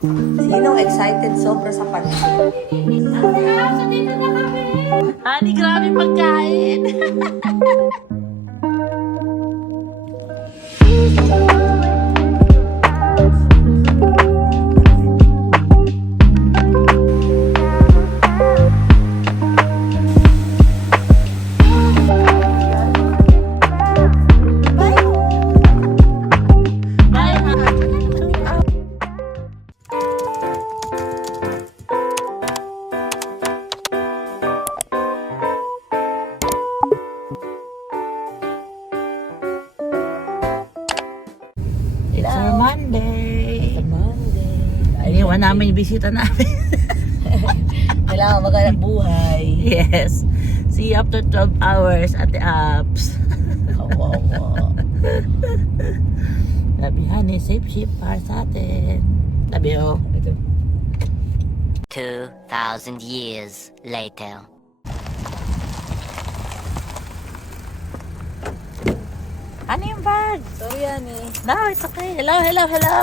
Sinong excited sobra sa pansit? So, dito na kami! Honey, grabe pagkain! It's our Monday. Iniwan namin yung bisita namin. Kailangan maghanap buhay. Yes. See you after 12 hours at the apps. Kawawa. Sabi, honey, safe ship para sa atin. Sabi, oh. 2,000 years later. Ano yung bag? Sorry, Ani. No, it's okay. Hello, hello, hello.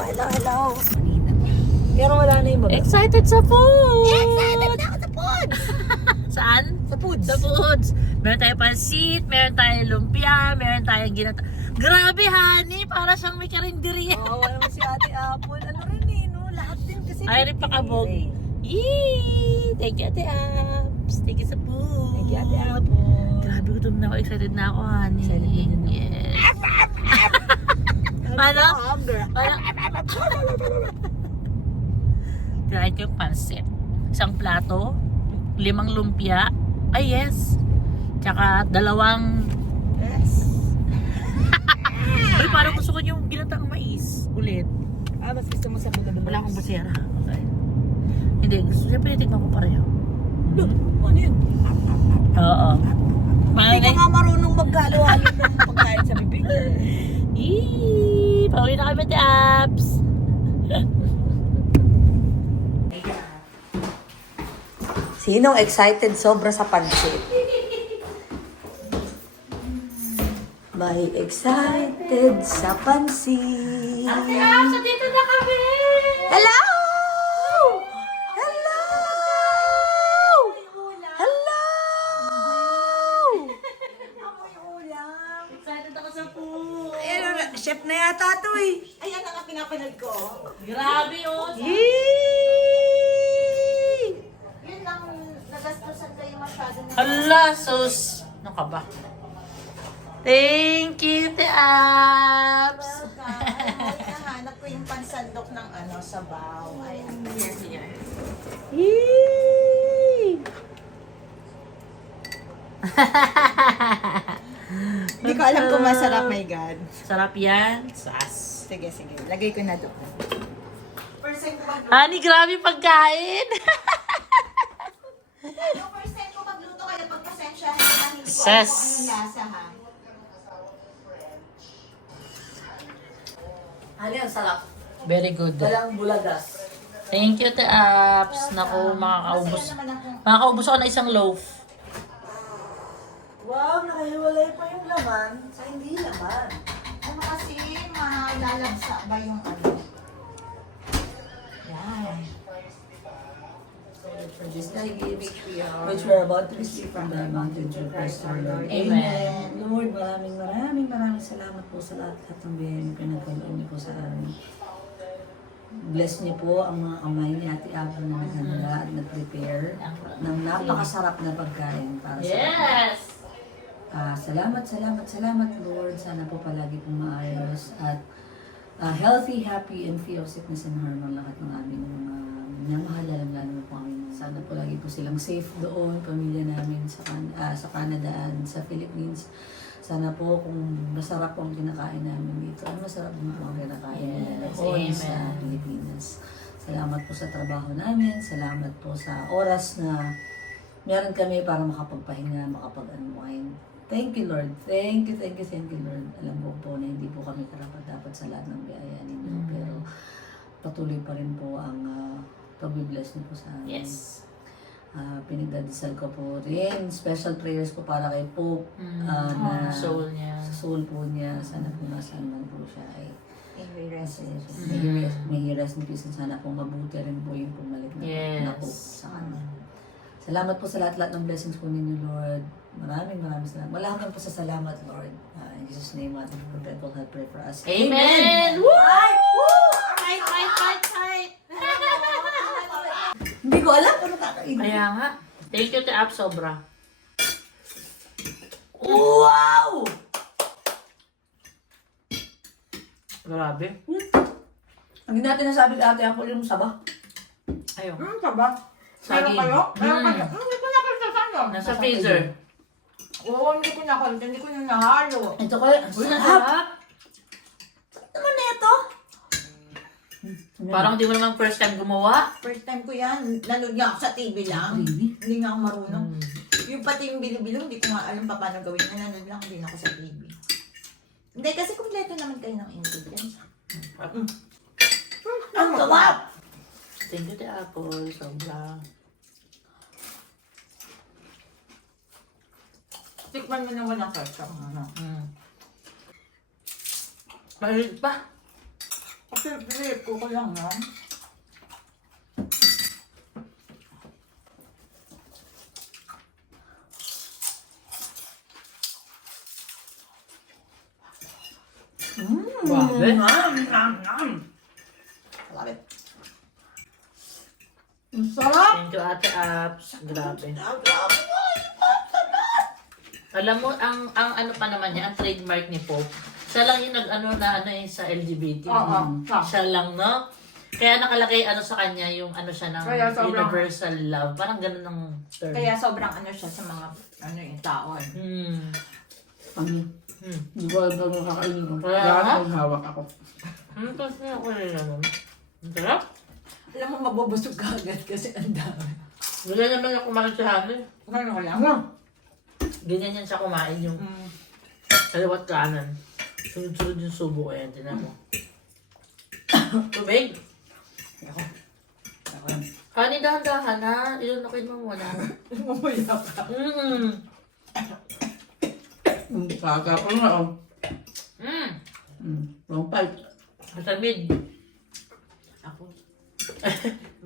Hello. Pero wala na yung baga. Excited sa food! Excited na ako sa food! Saan? Sa foods. Sa foods. Meron tayong pansit, meron tayong lumpia, meron tayong ginata. Grabe, honey! Para siyang may karinderiya. Oo, naman si Ate Apple. Ano rin eh, no? Lahat din kasi. Ay, rin pakabog. Yee! Thank you, Ate Apps. Thank you sa food. Thank you, Ate Apple. Grabe, gutom na ako. Excited na ako, honey. Excited na din ako. Yes. Ano? Hunger. Try ko yung pansit. Isang plato, 5 lumpia. Ay, yes. Tsaka 2. Yes. Ay, parang gusto ko yung ginatang mais. Ulit. Mas gusto mo sa bulalo. Wala akong basera. Okay. Hindi, siyempre titignan ko pareho. Look, ano yun? Oo. Hindi ka nga marunong magkalo-halo ng pagkain sa bibig. Eee! Pauwi na kami the apps. Sinong excited sobra sa pansit? May excited sa pansit. Ate Apps, dito na kami! Hello! Hello! Hello! Amoy ulam. Excited ako sa food. Ayan, chef na yata ito eh. Ayan ang pinapanood ko. Grabe oh. Yee! Yun lang, nagastusan kayo masyado na. Hala, sus. Ano ka ba? Thank you, the apps. Nahanap ko yung pansandok ng sabaw. Ayan. Here. Yee! Hindi ko alam kung masarap, my God. Sarap yan. Sas. Sige. Lagay ko na doon. First time ko magluto. Honey, grabe pagkain. First time ko magluto, kaya pagpasensyahan ko lang hindi ko alam Ses. kung anong lasa, ha? Ano yan, sarap. Very good. Walang bulagas. Thank you, the apps. Naku, makakaubos. Masaya naman ako. Makakaubos ako na isang loaf. Wow, nakahiwalay pa yung laman sa hindi laman. Ano kasi, malalagsa ba yung ano? Yan. For this night gives, which we're about to receive from the mountain to Christ our Lord. Amen. Lord, maraming salamat po sa lahat ng biyayang pinagkaloob niyo po sa amin. Bless niyo po ang mga kamay ni Ate Apple na naghanda at nag-prepare ng napakasarap na pagkain para sa amin. Yes! Salamat Lord. Sana po palagi pong maayos at healthy, happy, and free of sickness and harm ang lahat ng aming mga minamahal, lalo po kami. Sana po lagi po silang safe doon, pamilya namin sa Canada and sa Philippines. Sana po kung masarap po ang kinakain namin dito, ay masarap din po ang kinakain nila doon sa Pilipinas. Salamat po sa trabaho namin, salamat po sa oras na meron kami para makapagpahinga, makapag-unwind. Thank you, Lord. Thank you, Lord. Alam ko po na hindi po kami karapat-dapat sa lahat ng biyaya ninyo, pero patuloy pa rin po ang pag-bless niyo po sa amin. Yes. Pinagdadasal ko po rin. Special prayers po para kay Pope. Na soul niya. Sa soul po niya. Sana po nasaan man po siya ay May rest. May rest in peace. Sana po mabuti rin po yung pumalit na po sa kanya. Salamat po sa lahat-lahat ng blessings po ninyo, Lord. Maraming salamat. Wala hanggang po sa salamat, Lord. In Jesus' name, Mother Perpetual Help, pray for us. Amen! Woo! Fight! Hindi ko alam kung nakakainin. Kaya nga. Thank you, Te Ap, sobra. Wow! Grabe. Ang natin nasabi ate ako yung saba. Ayun. Taba. Saging. Hindi ko nakalitasan yun. Nasa freezer. Oo, hindi ko nakalita. Hindi ko na nahalo. Ito ko yung Uy, sarap. nasarap. Ano na ito? Parang di mo naman first time gumawa. First time ko yan. Nanood niya ako sa TV lang. Really? Hindi nga ako marunong. Yung pati yung bilo-bilo, hindi ko nga alam pa paano gawin. Nanood lang din ako sa TV. Hindi, kasi kumpleto naman kayo ng ingredients. Ang sarap! Thank you, Te Apple. Sobra. Tikman mo naman ang ketchup. Mahilig pa. Kasi pinip ko lang yan. Grabe. Love it. Ang sarap! Thank you, Ate Apps. Grabe. Alam mo, ang ano pa naman niya, ang trademark ni Pope, siya lang yung nag-ano na ano sa LGBT. Oo, Siya lang, no? Kaya nakalagay ano sa kanya, yung ano siya ng Kaya sobrang- universal love. Parang ganun ng term. Kaya sobrang ano siya sa mga yung tao. Hindi ko alam kung kakainin ko. Kaya nga? Kaya hawak ako. Tapos niya ako nila nun. Ang sarap. Alam mo, mabubusog ka agad kasi ang dami. Wala naman ako kumain sa hamin. Ano ko lang? Ganyan yan siya kumain yung kaliwat kanan. Sunod-sunod yung subo ko yan. Tinan mo. Tubig. Kani dahan-dahan ha. Ilunukin mo muna. Mamaya ka. Kaga ko nga oh. Wrong pipe. Masamid. Ako.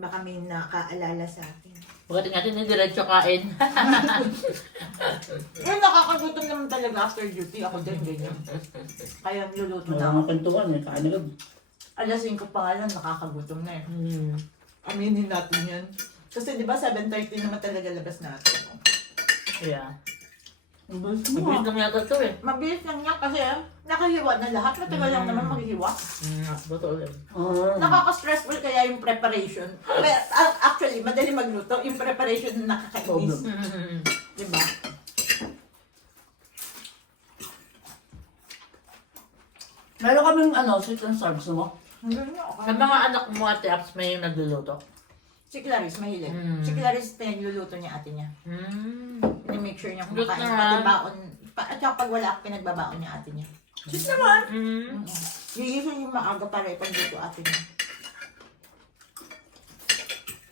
Baka may nakaalala sa akin. Pagdating natin na diretso kain. Nakakagutom naman talaga after duty. Ako din ganyan. Kaya luluto Wala na ako. nga kwentuhan eh. Kain agad. Alas 5 pa nga lang, nakakagutom na eh. Aminin natin yan. Kasi di ba 7:30 naman talaga labas natin. Yeah. Mabilis Mabilis lang yata ito eh. Mabilis lang yan kasi nakahiwa na lahat. Matagal lang naman maghiwa. Totoo yan. Nakaka-stressful kaya yung preparation. Pero, actually, madali magluto. Yung preparation na nakakainis. Diba? Meron kaming sweet and sour. Gusto mo? Sa mga anak mo, Ate Apps, may yung nagluluto. Si Clarice, mahilig. Si Clarice, pinagluluto niya ate niya. Pina-make sure niya Good kumakain. naman. Pati baon. At saka pag wala ako, pinagbabaon niya ate niya. Sweet naman! Usually yung maaga para ipagluto ate niya.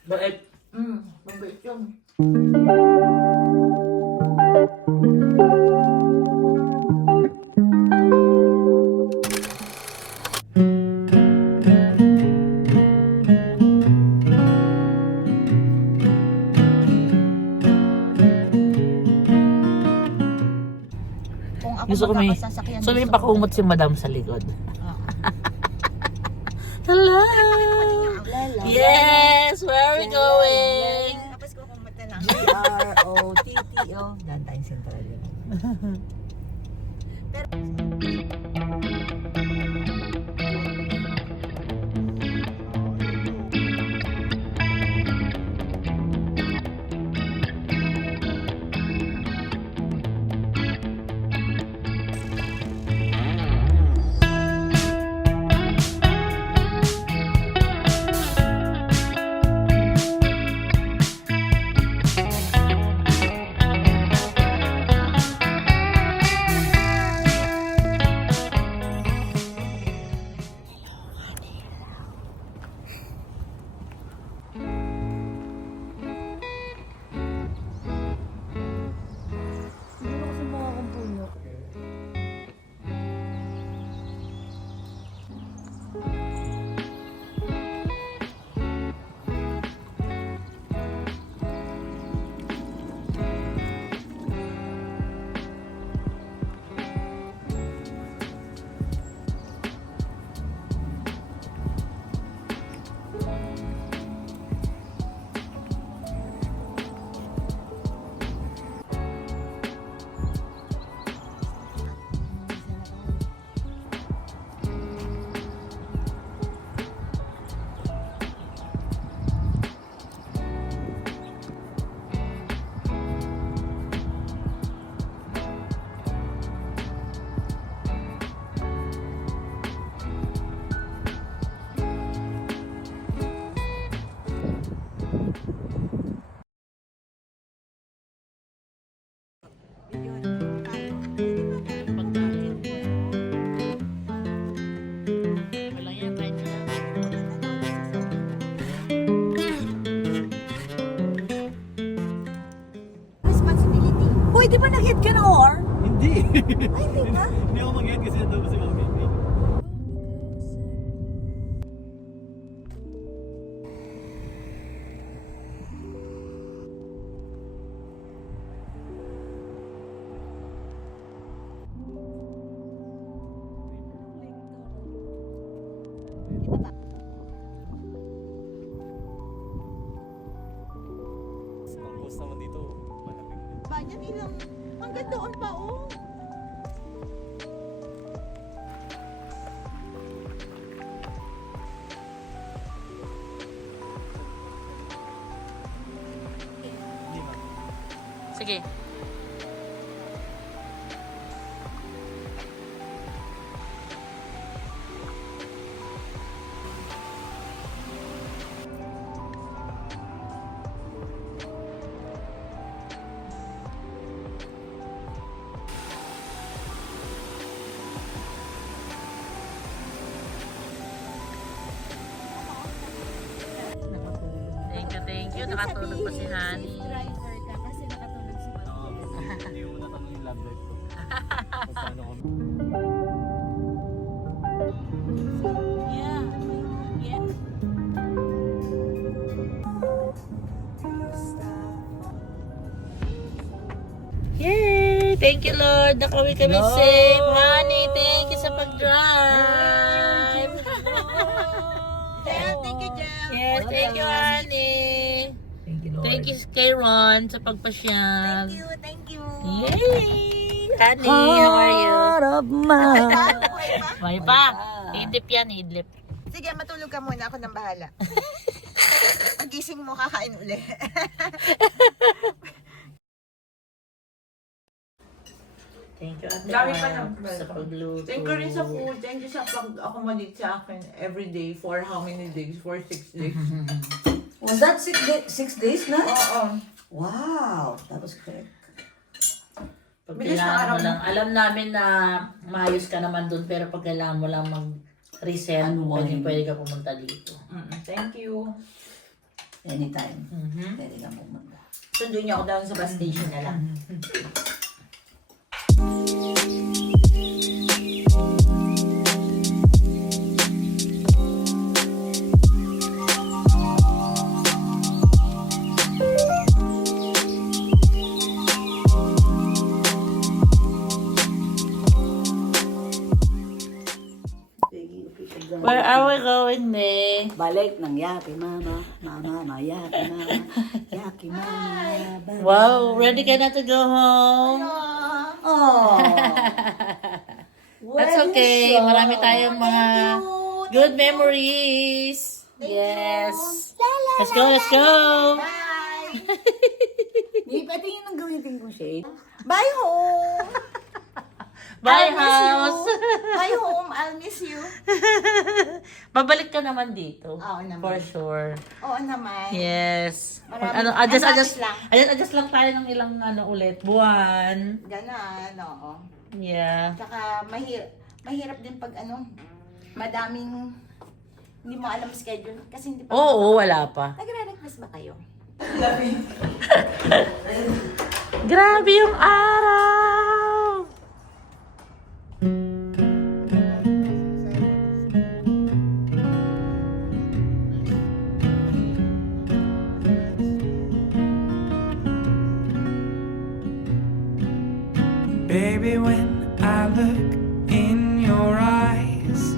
Bakit? Mabait yun. Kung ako Gusto ko may, magkakasasakyan, so may gusto ko- pakumot si Madam sa likod. Hello! Yes! Where are we going? Tapos ko kumata lang. G-R-O-T-T-O. Dahan tayong sentral yun. ba nag-hit ka ng OR? Hindi. Ay, hindi ba? Hindi ako mag-get kasi nandun ko si Mami. Ang cost naman dito, malamig din. Banyan ilang, hanggang doon pa oh. Hindi ma. Sige. Thank you. Nakatulog pa si Honey. Driver ka kasi nakatulog si Oo. Hindi mo natanong yung love life ko. Kung paano kami. Yeah. Yeah. Yay! Thank you, Lord. Nakauwi kami safe. Honey, thank you sa pag-drive. Jel, thank you, Jel. Yes, thank you, Honey. Thank you, Lord. Thank you kay Ron sa pagpasyal. Thank you. Yay! Honey, how are you? Heart of mine. Buhay pa? May pa. Idlip yan, idlip. Sige, matulog ka muna. Ako nang bahala. Pagising mo, kakain uli. Thank you, Ate Dami pa Ann, ng- sa pagluto. Thank you rin sa food. Thank you sa pag-accommodate sa akin every day for how many days? For 6 days. Was that 6 days na? Oo. Wow, that was quick. Pag Bilis na kailangan mo araw. lang, alam namin na maayos ka naman doon, pero pag kailangan mo lang mag-reset, Unwind. pwede ka pumunta dito. Thank you. Anytime. Mhm. Pwede kang pumunta. Sunduin niyo ako down sa bus station na lang. Where are we going, Ne? Balik ng yaki mama, mama, yaki mama, yaki mama. bye. Wow, ready ka na to go home? Oh. That's okay. Marami tayong mga good memories. Yes. Let's go, let's go. Bye! Hindi pa tingin ng gamitin ko shade. Bye home! Bye, I'll miss you. house. Bye home, I'll miss you. Babalik ka naman dito. Oo naman. For sure. Oo naman. Yes. Maraming- Adjust lang. lang tayo ng ilang ulit. Buwan. Ganon, oo. Yeah. Tsaka mahirap din pag madaming hindi mo alam schedule kasi hindi pa. Oo, wala pa. Nagre-request ba kayo? Grabe yung araw! Baby, when I look in your eyes,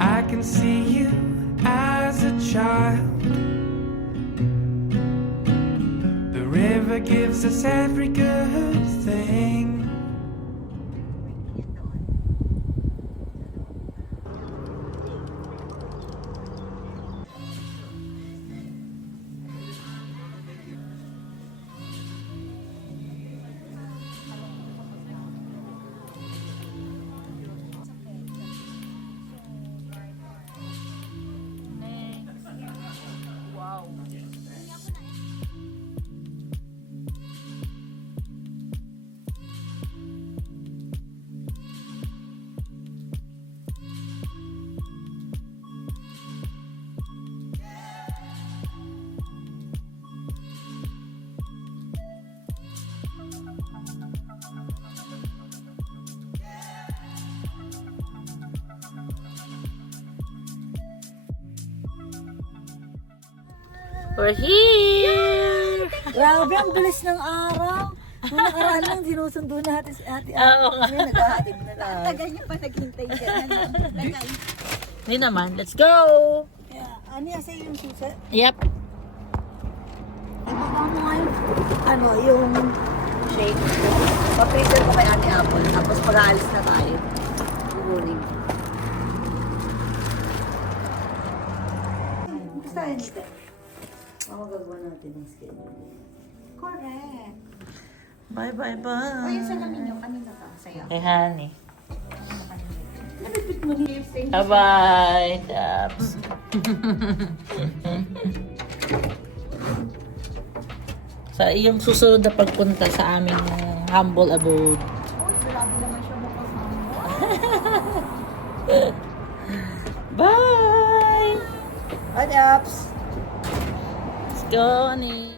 I can see you as a child. The river gives us every good thing. We're here! Grabe, ang bilis ng araw. Nung nakaraan lang, sinusundo natin si Ate Oo nga. Ngayon, naghahatid na lang. Tagal niyo pa naghintay dyan. Tagal. Hindi naman. Let's go! Ano yan sa'yo yung susi? Yep. Ibaba mo nga yung shake. Paprepare ko kay Ate Apple. Tapos pag-aalis na tayo. Kukunin. Basta yun ito. Magagawa natin ang schedule. Correct. Bye, bye, O bye. yung salamin niyo, kanina ka? Sa'yo. Hey, honey. Nabipit mo ni Lipsing. Bye-bye, Chaps. Sa iyong susunod na pagpunta sa aming humble abode. Grabe naman siya makasama. Bye! What ups? Let's go, honey.